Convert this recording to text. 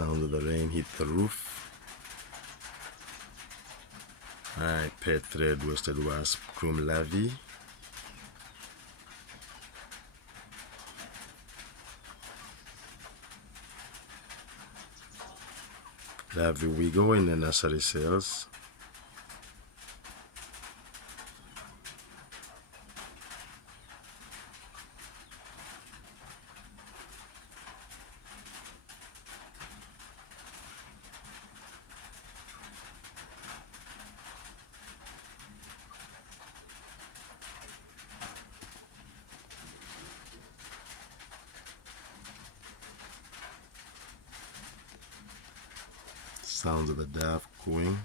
Sound of the rain hit the roof. Alright, pet thread, worsted wasp, chrome lavy. Lavy wiggle in the nursery cells. Sounds of the dove cooing.